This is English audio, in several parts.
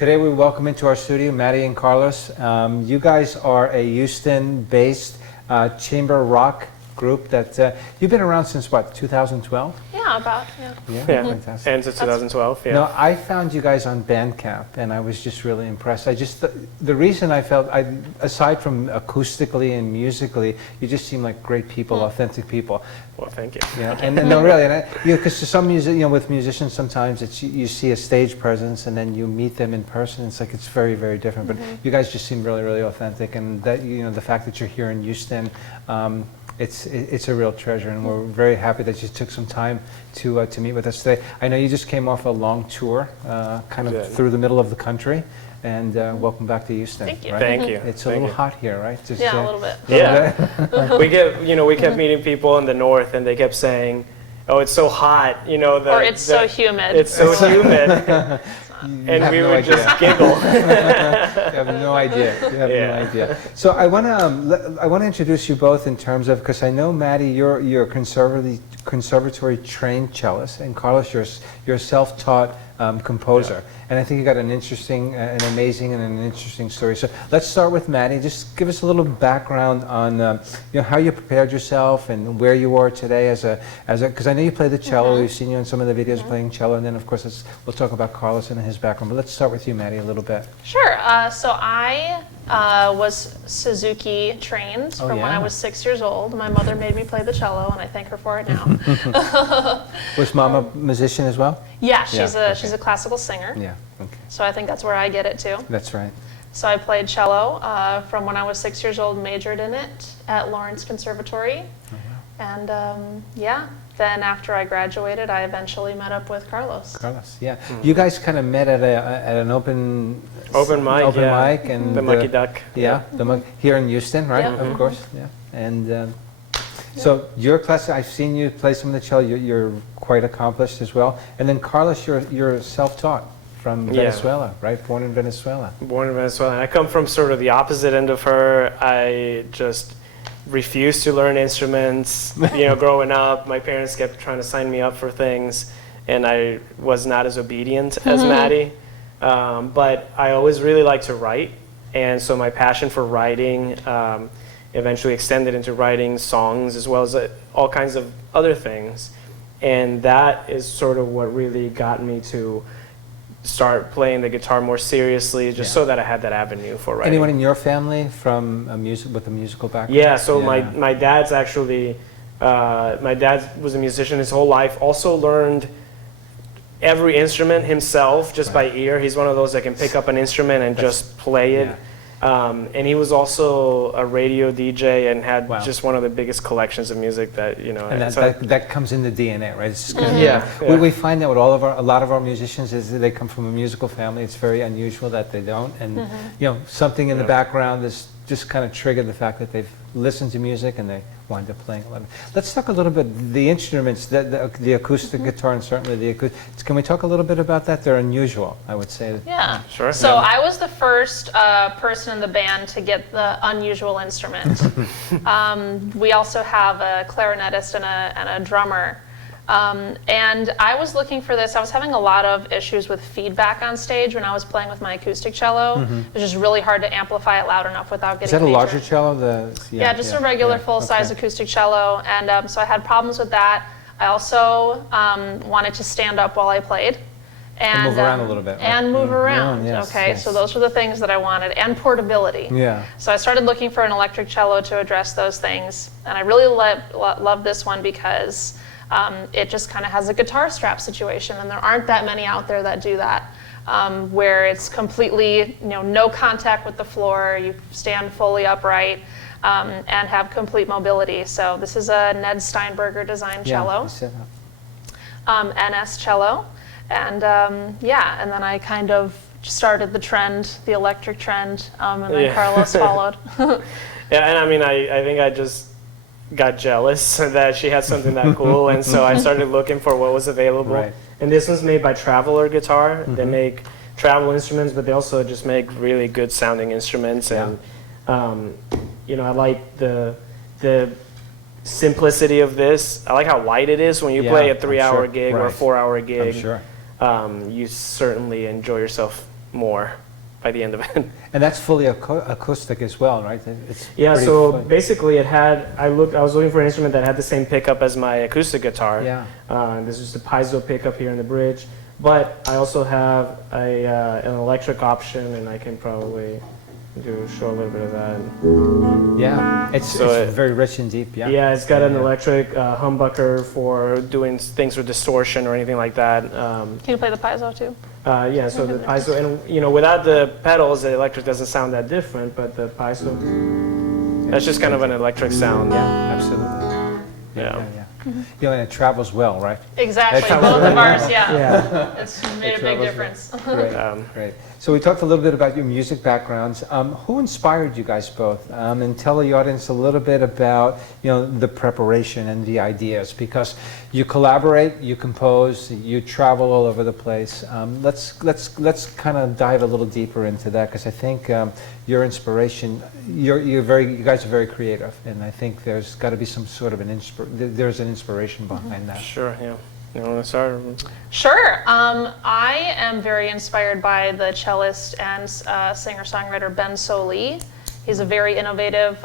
Today we welcome into our studio Maddie and Carlos. You guys are a Houston-based chamber rock group that you've been around since what, 2012? Yeah, about, yeah. Yeah, fantastic. And since 2012, yeah. No, I found you guys on Bandcamp, and I was just really impressed. The reason I felt, aside from acoustically and musically, you just seem like great people, authentic people. Well, thank you. Yeah, and no, really, because to some with musicians, sometimes it's you see a stage presence, and then you meet them in person. It's like it's very, very different. But you guys just seem really, really authentic, and that the fact that you're here in Houston. It's a real treasure, and we're very happy that you took some time to meet with us today. I know you just came off a long tour, kind of through the middle of the country, and welcome back to Houston. Thank you. Right? Thank you. It's a little hot here, right? Just, Yeah, a little bit. Yeah. we kept meeting people in the north, and they kept saying, "Oh, it's so hot," or it's so humid. It's so humid. And we would just giggle. You have no idea. You have no idea. So I want to introduce you both in terms of, because I know Maddie, you're a conservatory trained cellist, and Carlos, you're a self-taught composer. And I think you got an interesting, an amazing, and an interesting story. So let's start with Maddie. Just give us a little background on how you prepared yourself and where you are today as a because I know you play the cello. We've seen you in some of the videos playing cello, and then of course we'll talk about Carlos and his background. But let's start with you, Maddie, a little bit. Sure. So I was Suzuki trained from when I was 6 years old. My mother made me play the cello, and I thank her for it now. Was Mom a musician as well? Yeah, she's a classical singer. Yeah. Okay. So I think that's where I get it too. That's right. So I played cello from when I was 6 years old, majored in it at Lawrence Conservatory. And then after I graduated, I eventually met up with Carlos. Carlos, yeah. You guys kind of met at an open mic, and the Monkey Duck. Yeah, here in Houston, right? Yep. Of course, yeah. And so your class, I've seen you play some of the cello. You're quite accomplished as well. And then Carlos, you're self-taught from Venezuela, right? Born in Venezuela. Born in Venezuela. And I come from sort of the opposite end of her. I just refused to learn instruments. Growing up, my parents kept trying to sign me up for things, and I was not as obedient as Maddie. But I always really liked to write, and so my passion for writing eventually extended into writing songs as well as all kinds of other things. And that is sort of what really got me to start playing the guitar more seriously, just so that I had that avenue for writing. Anyone in your family from with a musical background? Yeah, so my dad's actually, my dad was a musician his whole life, also learned every instrument himself just by ear. He's one of those that can pick up an instrument and just play it. And he was also a radio DJ and had just one of the biggest collections of music that, And that comes in the DNA, right? It's just we find that with a lot of our musicians is that they come from a musical family. It's very unusual that they don't. And, something in the background is just kind of triggered the fact that they've listened to music and they wind up playing a lot. Let's talk a little bit, the instruments, the acoustic guitar and certainly the acoustic. Can we talk a little bit about that? They're unusual, I would say. Yeah. Sure. So I was the first person in the band to get the unusual instrument. We also have a clarinetist and a drummer. And I was looking for this. I was having a lot of issues with feedback on stage when I was playing with my acoustic cello. It was just really hard to amplify it loud enough without getting Is that a major. larger cello? Just a regular full-size acoustic cello. And so I had problems with that. I also wanted to stand up while I played. And move around a little bit. Right? And move around. Yes, Okay, yes. so those were the things that I wanted. And portability. Yeah. So I started looking for an electric cello to address those things. And I really love this one because it just kind of has a guitar strap situation, and there aren't that many out there that do that, where it's completely, no contact with the floor, you stand fully upright, and have complete mobility. So this is a Ned Steinberger design cello, NS cello, and and then I kind of started the trend, the electric trend, and then Carlos followed. And I mean, I think I just got jealous that she had something that cool, and so I started looking for what was available. Right. And this one's made by Traveler Guitar. They make travel instruments, but they also just make really good sounding instruments. And I like the simplicity of this. I like how light it is when you play a 3-hour gig or a 4-hour gig. I'm sure. You certainly enjoy yourself more by the end of it. And that's fully acoustic as well, right? It's Yeah, pretty so fully- basically I was looking for an instrument that had the same pickup as my acoustic guitar. Yeah. This is the piezo pickup here in the bridge, but I also have an electric option, and I can probably show a little bit of that. Yeah, it's very rich and deep. Yeah. Yeah, it's got an electric humbucker for doing things with distortion or anything like that. Can you play the piezo too? Yeah, so the piezo, and without the pedals, the electric doesn't sound that different, but the piezo, that's just kind of an electric sound. Yeah, absolutely. Yeah. And it travels well, right? Exactly, both of ours, yeah. It's made a big travels difference. Great, great. So we talked a little bit about your music backgrounds. Who inspired you guys both? And tell the audience a little bit about the preparation and the ideas, because you collaborate, you compose, you travel all over the place. Let's kind of dive a little deeper into that, because I think your inspiration, you guys are very creative, and I think there's got to be some sort of an inspiration behind that. Sure, yeah. You want to start? Sure. I am very inspired by the cellist and singer-songwriter Ben Sollee. He's a very innovative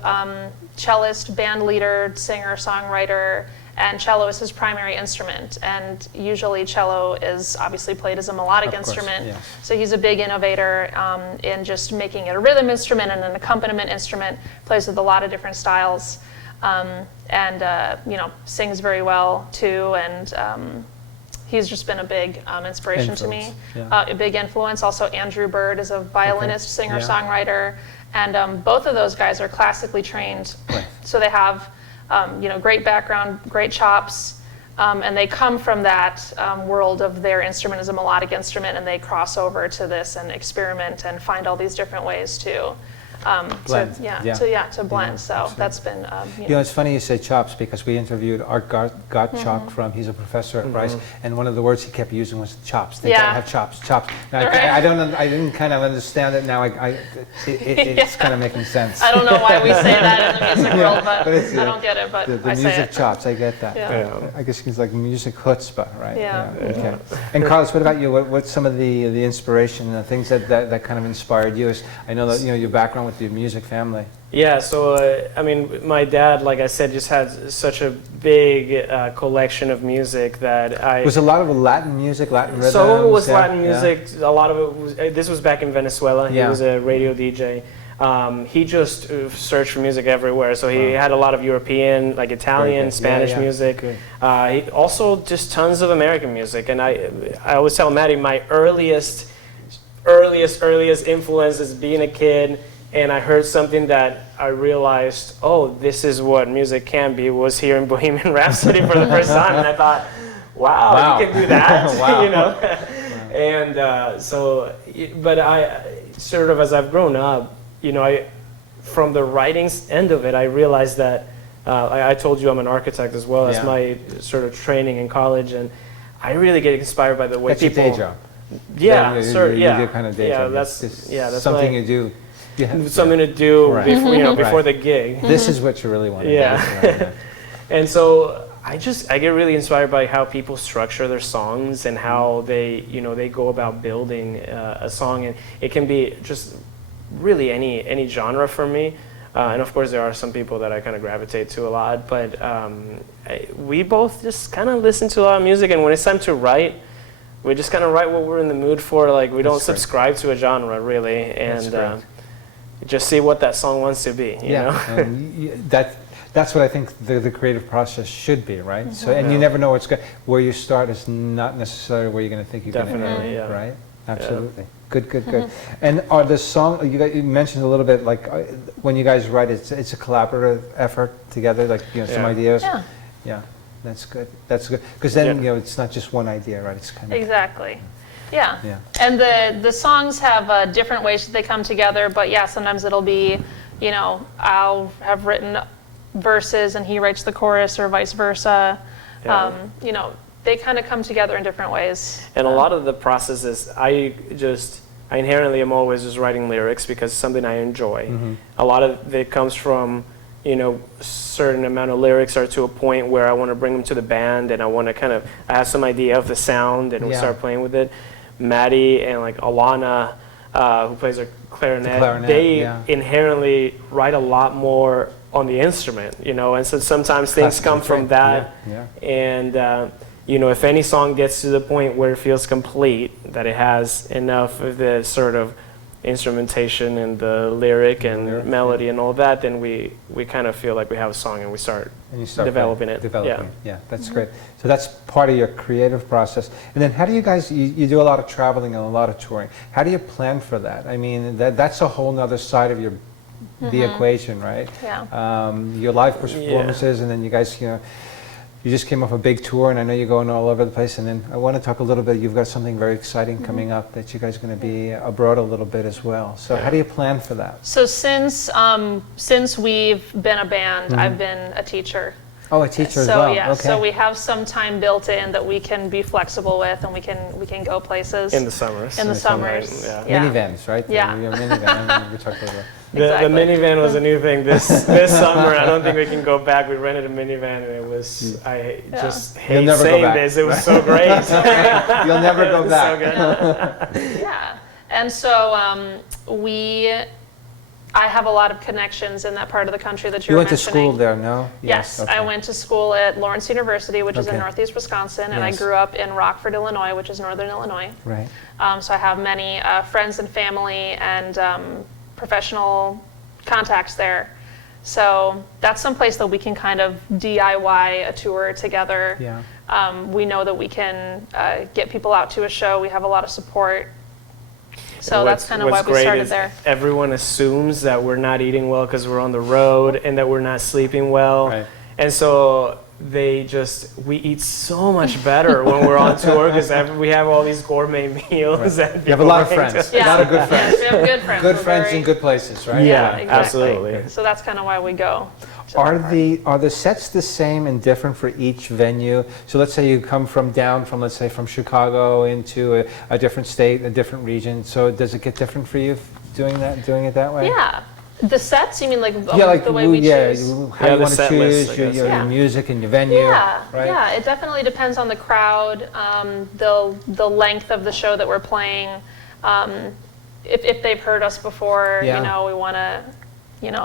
cellist, band leader, singer-songwriter, and cello is his primary instrument. And usually cello is obviously played as a melodic instrument. Yes. So he's a big innovator in just making it a rhythm instrument and an accompaniment instrument, plays with a lot of different styles. Sings very well too, and he's just been a big inspiration to me, a big influence. Also, Andrew Bird is a violinist, singer-songwriter, and both of those guys are classically trained, so they have great background, great chops, and they come from that world of their instrument as a melodic instrument, and they cross over to this and experiment and find all these different ways to blend. To blend. So that's been. It's funny you say chops, because we interviewed Art Gottschalk he's a professor at Rice, and one of the words he kept using was chops. They gotta have chops. Now, I didn't kind of understand it. Now it's kind of making sense. I don't know why we say that in the music world, but I don't get it. But the I say music it. chops. I get that. Yeah. I guess it's like music chutzpah, right? Yeah. Okay. And Carlos, what about you? What's some of the inspiration, the things that kind of inspired you? I know that your background with your music family. Yeah, so my dad, like I said, just had such a big collection of music that Was a lot of Latin music, Latin rhythms? Some of it was Latin music. A lot of it was. This was back in Venezuela. He was a radio DJ. He just searched for music everywhere. So he had a lot of European, like Italian, Spanish music. He also just tons of American music. And I always tell Maddie, my earliest influence is being a kid, and I heard something that I realized, this is what music can be, was hearing Bohemian Rhapsody for the first time, and I thought, wow. You can do that, And but I sort of, as I've grown up, from the writings end of it, I realized that I told you I'm an architect as well. That's my sort of training in college, and I really get inspired by the way people. That's your day job. Yeah, you do kind of day job. That's something you do. Something to do before the gig. This is what you really want to do. Yeah. And so I get really inspired by how people structure their songs and how they go about building a song, and it can be just really any genre for me. And of course, there are some people that I kind of gravitate to a lot, but we both just kind of listen to a lot of music, and when it's time to write, we just kind of write what we're in the mood for. Like, we don't subscribe to a genre, really, and just see what that song wants to be, you know? And that's what I think the creative process should be, right? So, and you never know where you start is not necessarily where you're going to think you're going to end, right? Absolutely. Yeah. Good. And are the song you mentioned a little bit, like when you guys write, it's a collaborative effort together, like some ideas. Yeah. That's good. Because then it's not just one idea, right? It's kind of exactly. Yeah. And the songs have different ways that they come together, but sometimes it'll be, I'll have written verses and he writes the chorus, or vice versa. They kind of come together in different ways. And a lot of the process is I inherently am always just writing lyrics because it's something I enjoy. A lot of it comes from, certain amount of lyrics are to a point where I want to bring them to the band, and I want to I have some idea of the sound, and we start playing with it. Maddie and like Alana, who plays a clarinet, clarinet, they yeah. inherently write a lot more on the instrument, and so sometimes things come from that, and if any song gets to the point where it feels complete, that it has enough of the sort of instrumentation and the lyric and melody and all that, then we kind of feel like we have a song and we start developing it. Yeah, that's great. So that's part of your creative process. And then how do you guys, you do a lot of traveling and a lot of touring. How do you plan for that? I mean, that's a whole nother side of the equation, right? Yeah. Your live performances, and then you guys, you just came off a big tour, and I know you're going all over the place. And then I want to talk a little bit, you've got something very exciting coming up that you guys are going to be abroad a little bit as well. So how do you plan for that? So since we've been a band, I've been a teacher. Oh, a teacher as well. Yeah, Okay. so we have some time built in that we can be flexible with, and we can go places. In the summers. In the summers. Yeah. Minivans, right? Yeah. Your minivan. We talked about The minivan was a new thing this summer. I don't think we can go back. We rented a minivan, and it was, I just hate saying this. It was so great. You'll never go back. So good. Yeah. And so I have a lot of connections in that part of the country that you were went to mentioning. school there, no? Yes, Okay. I went to school at Lawrence University, which is in Okay. Northeast Wisconsin, and I Yes. grew up in Rockford, Illinois, which is northern Illinois. Right. So I have many friends and family and professional contacts there. So that's some place that we can kind of DIY a tour together. Yeah. We know that we can get people out to a show. We have a lot of support. So that's kind of why we started there. Everyone assumes that we're not eating well because we're on the road and that we're not sleeping well. Right. And so we eat so much better when we're on tour because we have all these gourmet meals. Right. You have a lot of friends. Yeah. A lot of good friends. Yes, we have good friends. Good We're friends very- in good places, right? Yeah, exactly. absolutely. So that's kind of why we go. to Are that part. the sets the same and different for each venue? So let's say you come from let's say from Chicago into a different state, a different region. So does it get different for you doing it that way? Yeah. The sets, you mean like like the way we choose? how you the want to set choose list, I your, guess. your Yeah. music and your venue. Yeah, right? yeah. It definitely depends on the crowd, the length of the show that we're playing. If they've heard us before, Yeah. we want to,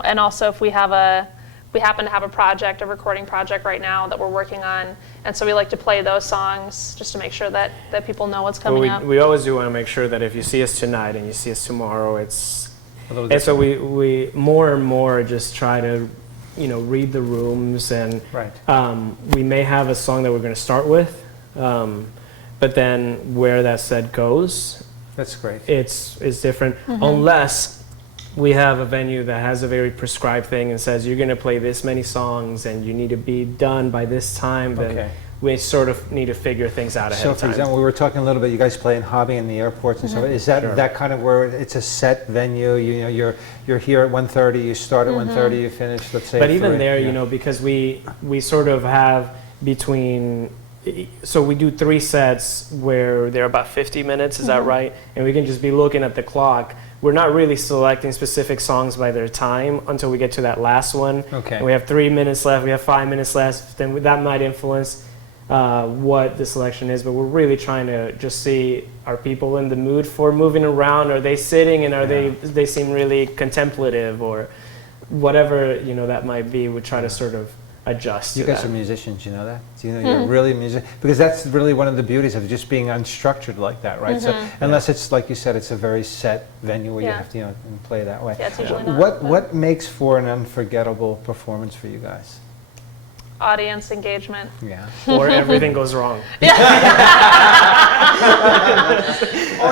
and also if we happen to have a recording project right now that we're working on, and so we like to play those songs just to make sure that people know what's coming up. We always do want to make sure that if you see us tonight and you see us tomorrow, it's A little and so different. we more and more just try to read the rooms, and Right. we may have a song that we're going to start with, but then where that set goes, That's great. it's different unless we have a venue that has a very prescribed thing and says you're going to play this many songs and you need to be done by this time. Then Okay. we sort of need to figure things out ahead So, of for time. example, we were talking a little bit. You guys play in hobby in the airports and stuff. Is that Sure. that kind of where it's a set venue? You're here at 1:30. You start at 1:30. You finish. Let's say. But at even 3. there, Yeah. because we sort of have so we do 3 sets where they're about 50 minutes, is that right? And we can just be looking at the clock. We're not really selecting specific songs by their time until we get to that last one. Okay. And we have 3 minutes left, we have 5 minutes left, then that might influence what the selection is, but we're really trying to just see, are people in the mood for moving around? Are they sitting, and they seem really contemplative, or whatever that might be? We try to sort of adjust. You to guys that. are musicians, you know that? Do you know you're really music? Because that's really one of the beauties of just being unstructured like that, right? So unless it's like you said, it's a very set venue where you Yeah. have to and play that way. Yeah, it's usually not. What makes for an unforgettable performance for you guys? Audience engagement. Yeah. Or everything goes wrong. Or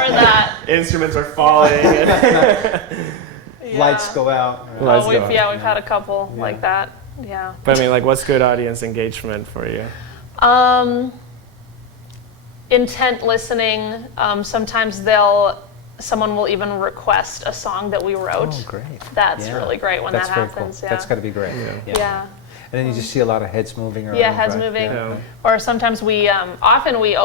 that. Instruments are falling. Lights go out. Lights Oh, go out. we've had a couple like that. Yeah. But I mean, what's good audience engagement for you? Intent listening. Sometimes someone will even request a song that we wrote. Oh, great. That's Yeah. really great when That's that very happens. cool. Yeah. That's got to be great. Yeah. And then you just see a lot of heads moving around. Yeah, heads right? moving. Yeah. Or sometimes we often we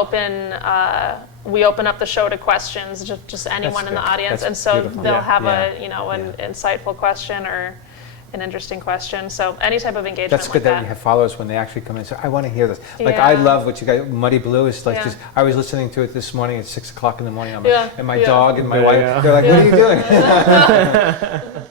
open up the show to questions, just anyone in the good. audience, That's and so beautiful. they'll Yeah. have Yeah. an insightful question or an interesting question. So any type of engagement That's like good that that. you have followers when they actually come in and say, I want to hear this. Like, I Yeah. love what you guys, Muddy Blue is like Yeah. just, I was listening to it this morning at 6 o'clock in the morning. Yeah. And my Yeah. dog and my Yeah. wife, they're like, what are you doing?